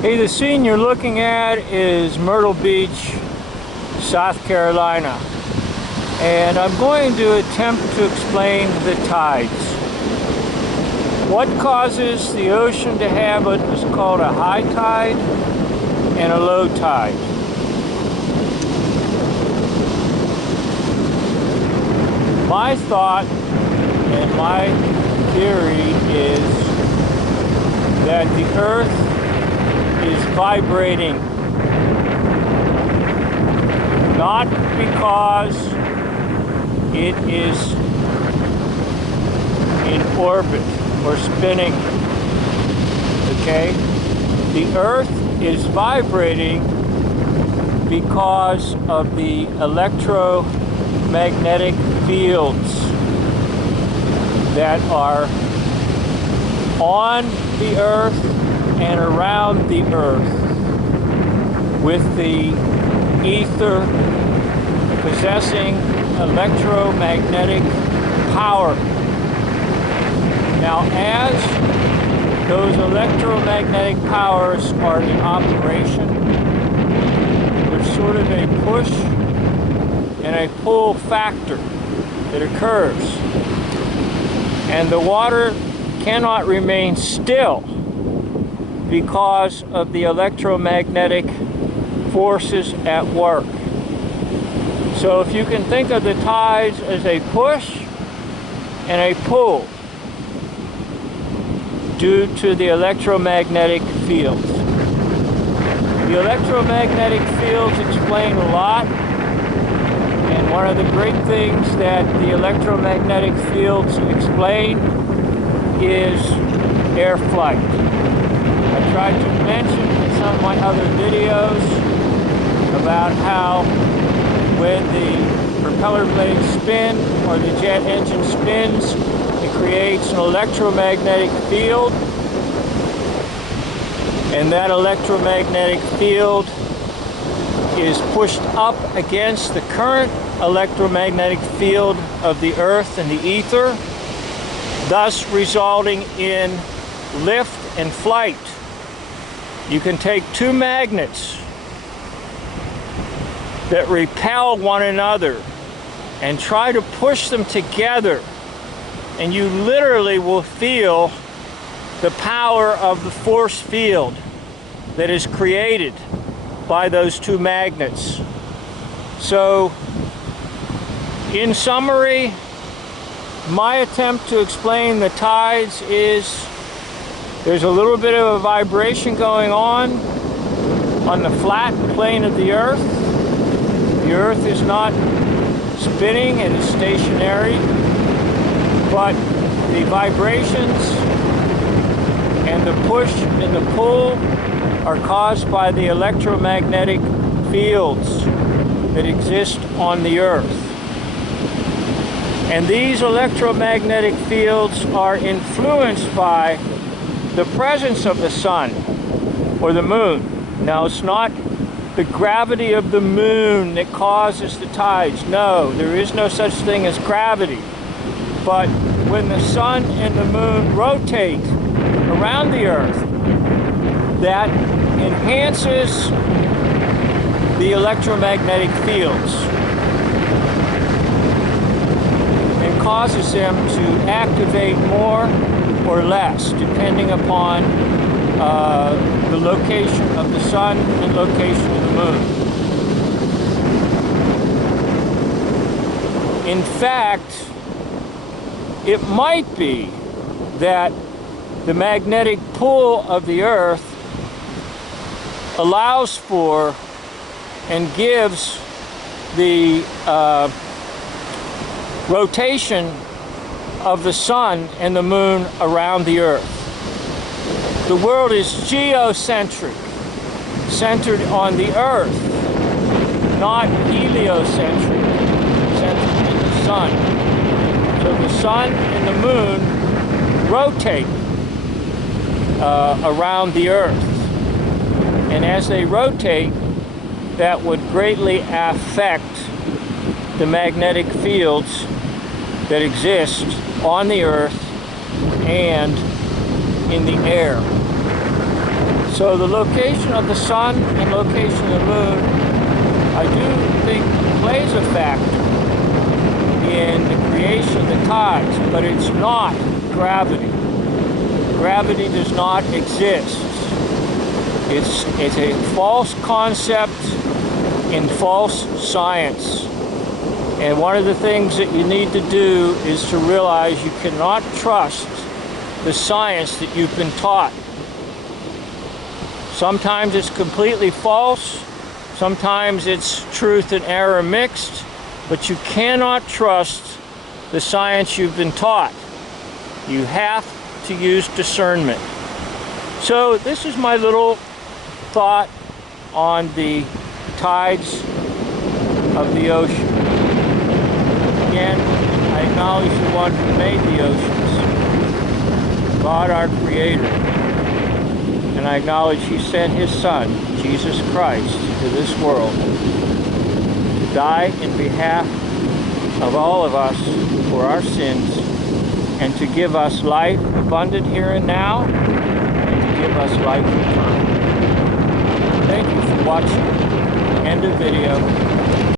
Hey, the scene you're looking at is Myrtle Beach, South Carolina. And I'm going to attempt to explain the tides. What causes the ocean to have what is called a high tide and a low tide? My thought and my theory is that the earth is vibrating, not because it is in orbit or spinning, okay? The earth is vibrating because of the electromagnetic fields that are on the earth and around the earth, with the ether possessing electromagnetic power. Now, as those electromagnetic powers are in operation, there's sort of a push and a pull factor that occurs, and the water cannot remain still because of the electromagnetic forces at work. So if you can think of the tides as a push and a pull due to the electromagnetic fields. The electromagnetic fields explain a lot, and one of the great things that the electromagnetic fields explain is air flight. I tried to mention in some of my other videos about how when the propeller blades spin or the jet engine spins, it creates an electromagnetic field, and that electromagnetic field is pushed up against the current electromagnetic field of the earth and the ether, thus resulting in lift and flight. You can take two magnets that repel one another and try to push them together, and you literally will feel the power of the force field that is created by those two magnets. So, in summary, my attempt to explain the tides is there's a little bit of a vibration going on the flat plane of the earth. The earth is not spinning, it is stationary, but the vibrations and the push and the pull are caused by the electromagnetic fields that exist on the earth. And these electromagnetic fields are influenced by the presence of the sun or the moon. Now, it's not the gravity of the moon that causes the tides. No, there is no such thing as gravity. But when the sun and the moon rotate around the earth, that enhances the electromagnetic fields and causes them to activate more or less, depending upon the location of the sun and location of the moon. In fact, it might be that the magnetic pull of the earth allows for and gives the rotation of the sun and the moon around the earth. The world is geocentric, centered on the earth, not heliocentric, centered in the sun. So the sun and the moon rotate around the earth. And as they rotate, that would greatly affect the magnetic fields that exist on the earth and in the air. So the location of the sun and location of the moon, I do think plays a factor in the creation of the tides, but it's not gravity. Gravity does not exist. It's a false concept in false science. And one of the things that you need to do is to realize you cannot trust the science that you've been taught. Sometimes it's completely false, sometimes it's truth and error mixed, but you cannot trust the science you've been taught. You have to use discernment. So this is my little thought on the tides of the ocean. Again, I acknowledge the one who made the oceans, God our Creator. And I acknowledge He sent His Son, Jesus Christ, to this world to die in behalf of all of us for our sins, and to give us life abundant here and now, and to give us life eternal. Thank you for watching. End of video.